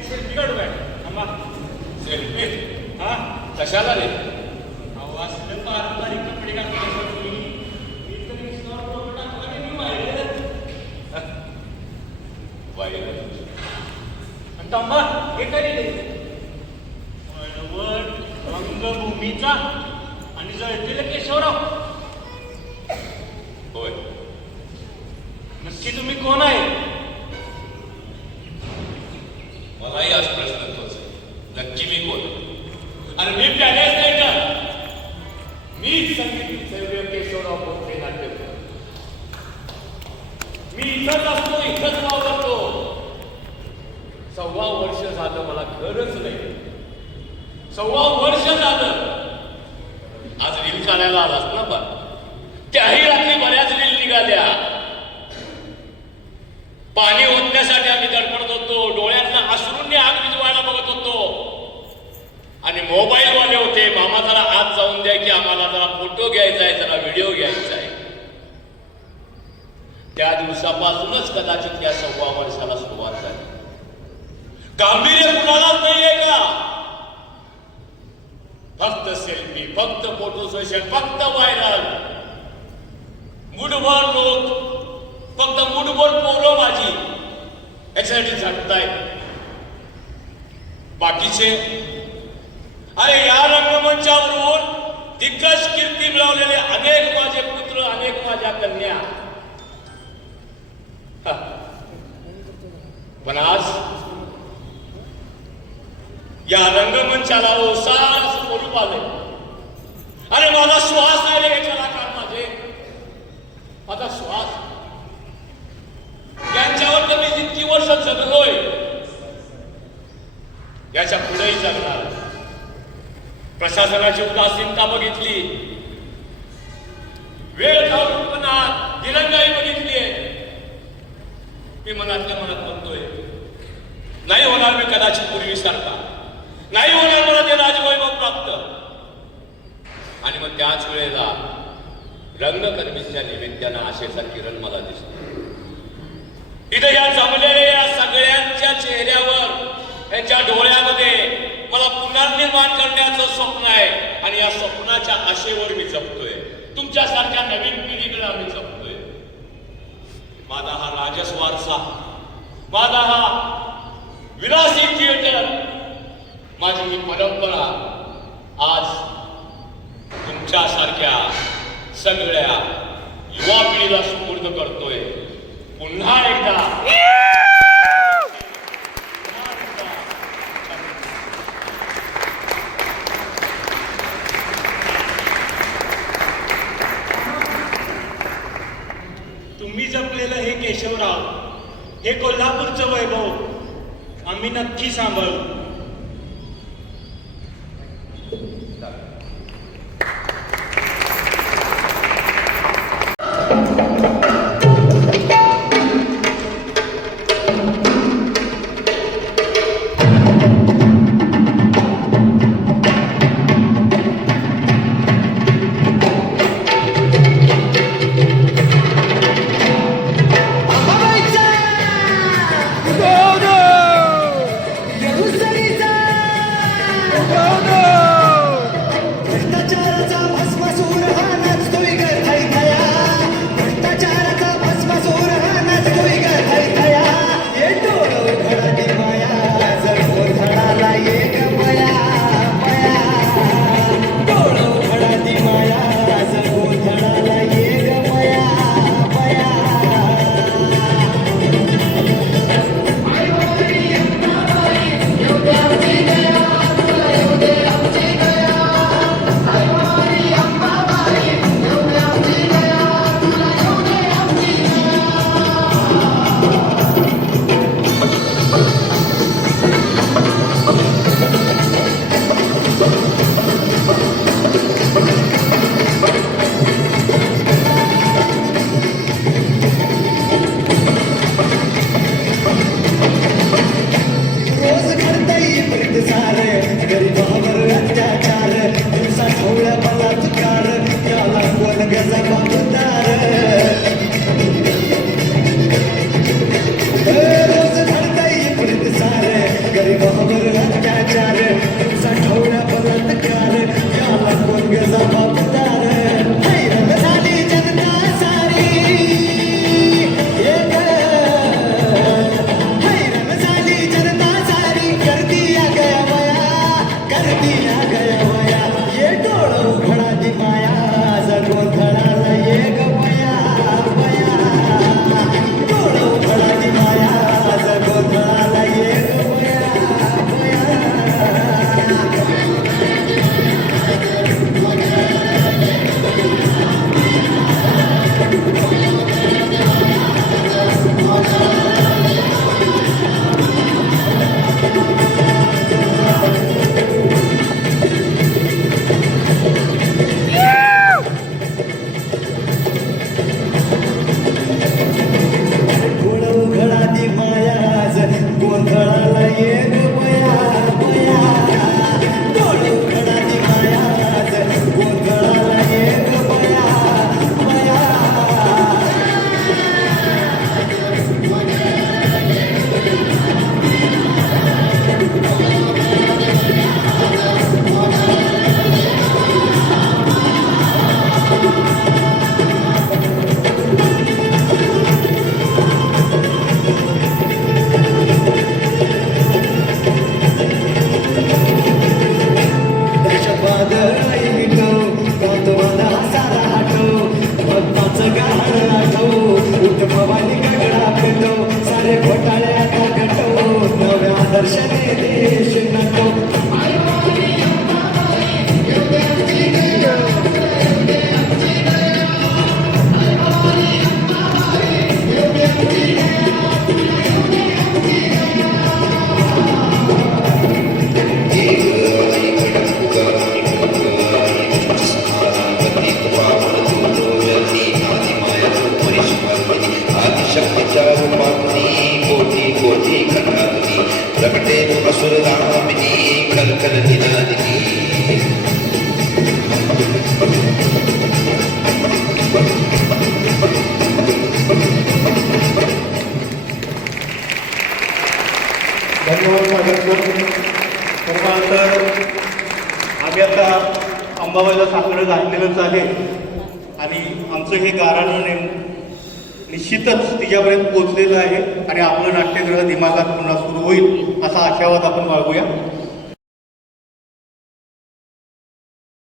काढू काय? आम्हा सेल्फी हा? कशाला रे? अहो असलं पारंपरिक कपडे घातले तांबा हे काय रे? वळवट रंगभूमीचा आणि जळतेलं केशवराव. होय. नक्की तुम्ही कोण आहे मलाही आज प्रश्न तोच आहे. नक्की मी कोण आणि मी पॅलेस रायटर मी संगीत सैव्य केशवराव पोटे नाट्यकर मी इथंच असतो इथंच वावरतो सव्वा वर्ष झालं मला खरंच नाही. सव्वा वर्ष झालं. आज रील काढायला आलास ना बा त्याही रात्री बऱ्याच रील निघाल्या. पाणी ओतण्यासाठी आम्ही धडपडत होतो डोळ्यांना अश्रूंनी आग विजवायला बघत होतो. आणि मोबाईलवाले होते मामा जरा आत जाऊन द्या की आम्हाला जरा फोटो घ्यायचा आहे जरा व्हिडिओ घ्यायचा आहे. त्या दिवसापासूनच कदाचित या सव्वा वर्षाला सुरुवात झाली. गांभीर्य कुणालाच नाहीये का? फक्त सेल्फी फक्त फोटो सेशन फक्त व्हायरल मुठभर लोक फक्त मुठभर पोरं माझी याच्यासाठी झटतायत बाकीचे अरे या रंगमंचावरून दिग्गज कीर्ती मिळवलेले अनेक माझे पुत्र अनेक माझ्या कन्या. पण आज या रंगमंचाला हो ओसार स्वरूप आले अरे माझा श्वास आहे रे हे कलाकार माझे माझा श्वास. यांच्यावर तर मी जितकी वर्ष जगलोय याच्या पुढेही जगणार. प्रशासनाची उदासीनता बघितली. वेळ घालूनपणा दिरंगाई बघितली मी मनातल्या मनात म्हणतोय नाही होणार मी कदाचित पूर्वीसारखा नाही होणार मला ते राजवैभव प्राप्त. आणि मग त्याच वेळेला रंगकर्मीच्या निमित्तानं आशेचा किरण मला दिसतो इथं या जमलेल्या या सगळ्यांच्या चेहऱ्यावर यांच्या डोळ्यामध्ये मला पुनर्निर्माण करण्याचं स्वप्न आहे. आणि या स्वप्नाच्या आशेवर मी जपतोय. तुमच्यासारख्या नवीन पिढीकडे आम्ही जपतोय. माझा हा राजस वारसा माझा हा विलासी थिएटर माझी ही परंपरा आज तुमच्यासारख्या सगळ्या युवा पिढीला सुपूर्द करतोय. पुन्हा एकदा तुम्ही जपलेलं हे केशवराव हे कोल्हापूरचं वैभव आम्ही नक्की सांभाळू. खंडातनी असुरदामिनी असुर दिनादिनी धन्यवाद तर आम्ही आता अंबाबाईला साकडं घातलेलंच आहे. आणि आमचं हे गाराणं नेम निश्चितच तिच्यापर्यंत पोहोचलेलं आहे आणि आपलं नाट्यग्रह दिमागात पुन्हा सुरू होईल. असा आशावाद आपण बाळगूया.